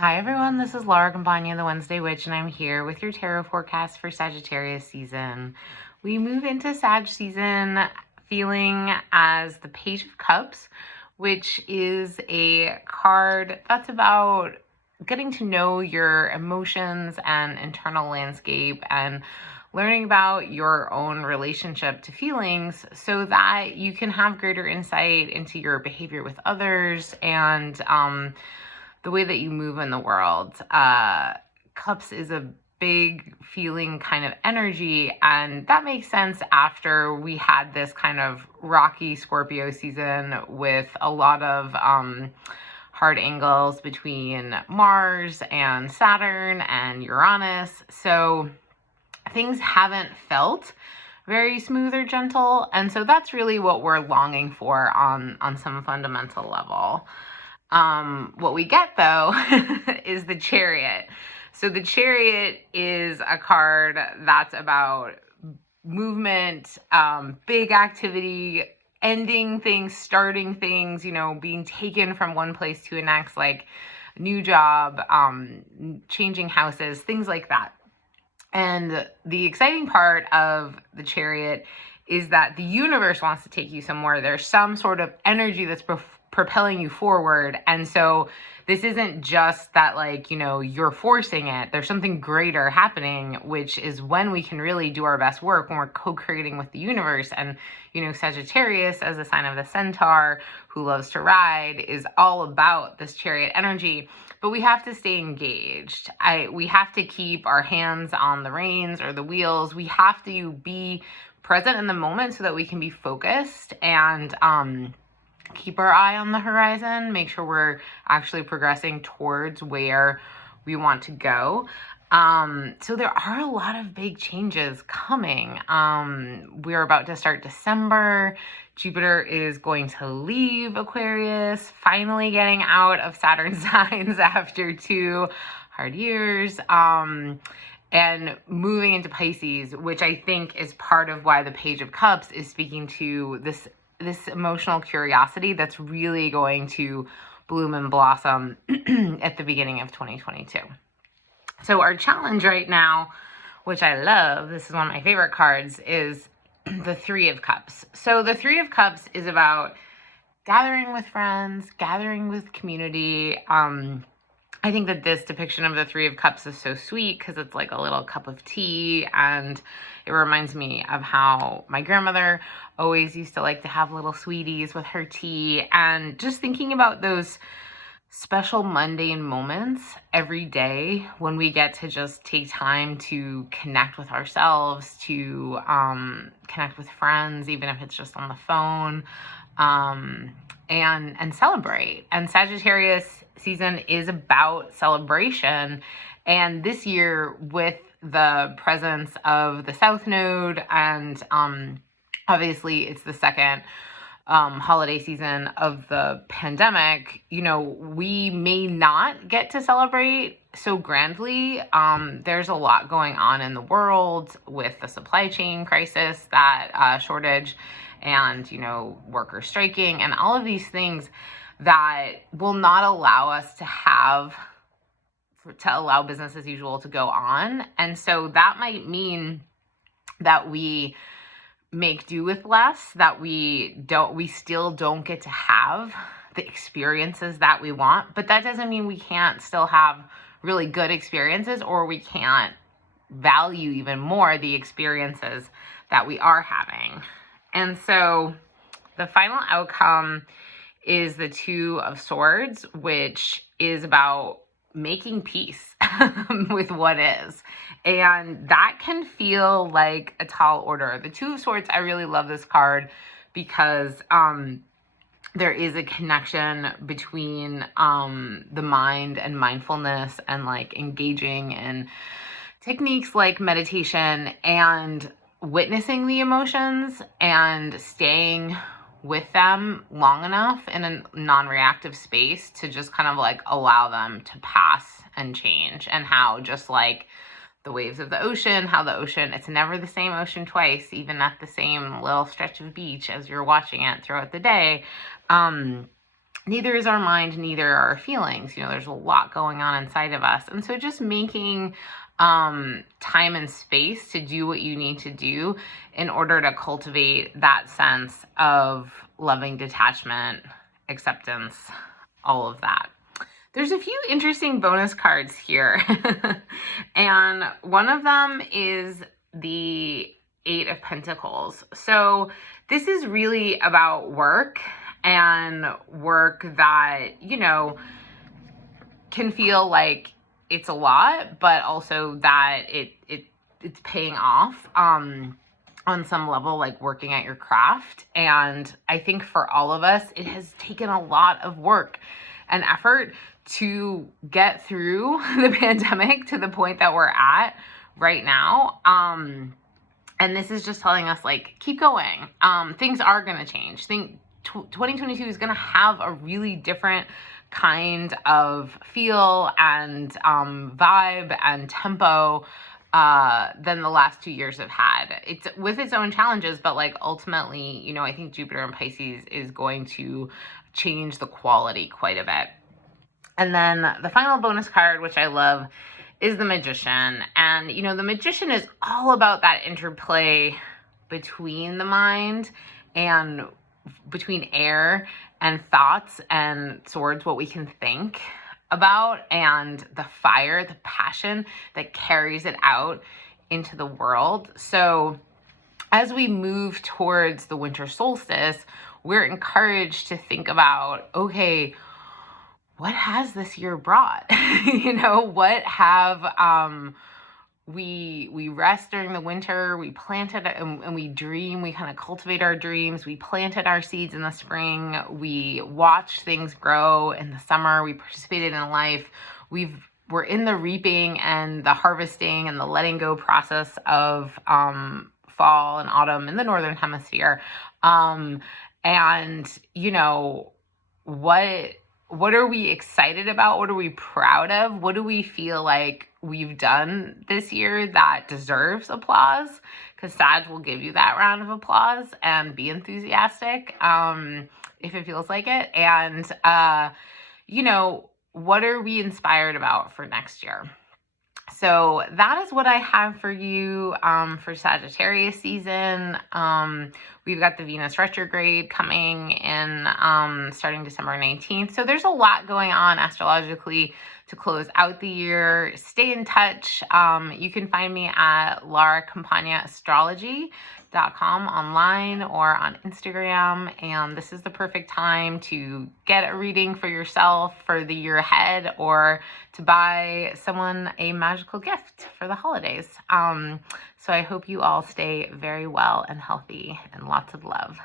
Hi everyone, this is Laura Campagna, the Wednesday Witch, and I'm here with your tarot forecast for Sagittarius season. We move into Sag season feeling as the Page of Cups, which is a card that's about getting to know your emotions and internal landscape and learning about your own relationship to feelings so that you can have greater insight into your behavior with others and the way that you move in the world. Cups is a big feeling kind of energy, and that makes sense after we had this kind of rocky Scorpio season with a lot of hard angles between Mars and Saturn and Uranus. So things haven't felt very smooth or gentle, and so that's really what we're longing for on some fundamental level. What we get though is the Chariot. So the Chariot is a card that's about movement, big activity, ending things, starting things, being taken from one place to the next, like new job, changing houses, things like that. And the exciting part of the Chariot is that the universe wants to take you somewhere. There's some sort of energy that's propelling you forward. And so this isn't just that, you're forcing it. There's something greater happening, which is when we can really do our best work, when we're co-creating with the universe. And, Sagittarius, as a sign of the centaur who loves to ride, is all about this Chariot energy. But we have to stay engaged. We have to keep our hands on the reins or the wheels. We have to be present in the moment so that we can be focused and keep our eye on the horizon, make sure we're actually progressing towards where we want to go. So there are a lot of big changes coming. We're about to start December. Jupiter is going to leave Aquarius, finally getting out of Saturn signs after 2 hard years. And moving into Pisces, which I think is part of why the Page of Cups is speaking to this emotional curiosity that's really going to bloom and blossom at the beginning of 2022. So our challenge right now, which I love, this is one of my favorite cards, is the Three of Cups. So the Three of Cups is about gathering with friends, gathering with community. I think that this depiction of the Three of Cups is so sweet because it's like a little cup of tea, and it reminds me of how my grandmother always used to like to have little sweeties with her tea, and just thinking about those special mundane moments every day when we get to just take time to connect with ourselves, to connect with friends, even if it's just on the phone, and celebrate. And Sagittarius season is about celebration. And this year, with the presence of the South Node, and obviously it's the second holiday season of the pandemic, we may not get to celebrate so grandly. There's a lot going on in the world with the supply chain crisis, that shortage, and, workers striking, and all of these things that will not allow us to allow business as usual to go on. And so that might mean that we make do with less, that we still don't get to have the experiences that we want, but that doesn't mean we can't still have really good experiences, or we can't value even more the experiences that we are having. And so the final outcome is the Two of Swords, which is about making peace with what is. And that can feel like a tall order. The Two of Swords, I really love this card because there is a connection between the mind and mindfulness, and engaging in techniques like meditation and witnessing the emotions and staying with them long enough in a non-reactive space to just kind of allow them to pass and change. And how just like the waves of the ocean, how the ocean, it's never the same ocean twice, even at the same little stretch of beach as you're watching it throughout the day. neither is our mind, neither are our feelings. You know, there's a lot going on inside of us. And so just making time and space to do what you need to do in order to cultivate that sense of loving detachment, acceptance, all of that. There's a few interesting bonus cards here. And one of them is the Eight of Pentacles. So this is really about work, and work that, you know, can feel like it's a lot, but also that it's paying off on some level, like working at your craft. And I think for all of us, it has taken a lot of work and effort to get through the pandemic to the point that we're at right now. And this is just telling us, like, keep going. Things are going to change. 2022 is going to have a really different kind of feel and vibe and tempo than the last 2 years have had. It's with its own challenges, but like ultimately, you know, I think Jupiter in Pisces is going to change the quality quite a bit. And then the final bonus card, which I love, is the Magician. And, you know, the Magician is all about that interplay between the mind and between air and thoughts and swords, what we can think about, and the fire, the passion that carries it out into the world. So as we move towards the winter solstice, we're encouraged to think about, okay, what has this year brought? You know, what have we rest during the winter, we planted and we dream, we kind of cultivate our dreams, we planted our seeds in the spring, we watched things grow in the summer, we participated in life, we're in the reaping and the harvesting and the letting go process of fall and autumn in the Northern Hemisphere. And, you know, what are we excited about? What are we proud of? What do we feel like we've done this year that deserves applause? Because Sag will give you that round of applause and be enthusiastic if it feels like it. And, you know, what are we inspired about for next year? So that is what I have for you for Sagittarius season. We've got the Venus retrograde coming in starting December 19th. So there's a lot going on astrologically to close out the year. Stay in touch. You can find me at Laura Campagna Astrology.com online or on Instagram. And this is the perfect time to get a reading for yourself for the year ahead, or to buy someone a magical gift for the holidays. So I hope you all stay very well and healthy, and lots of love.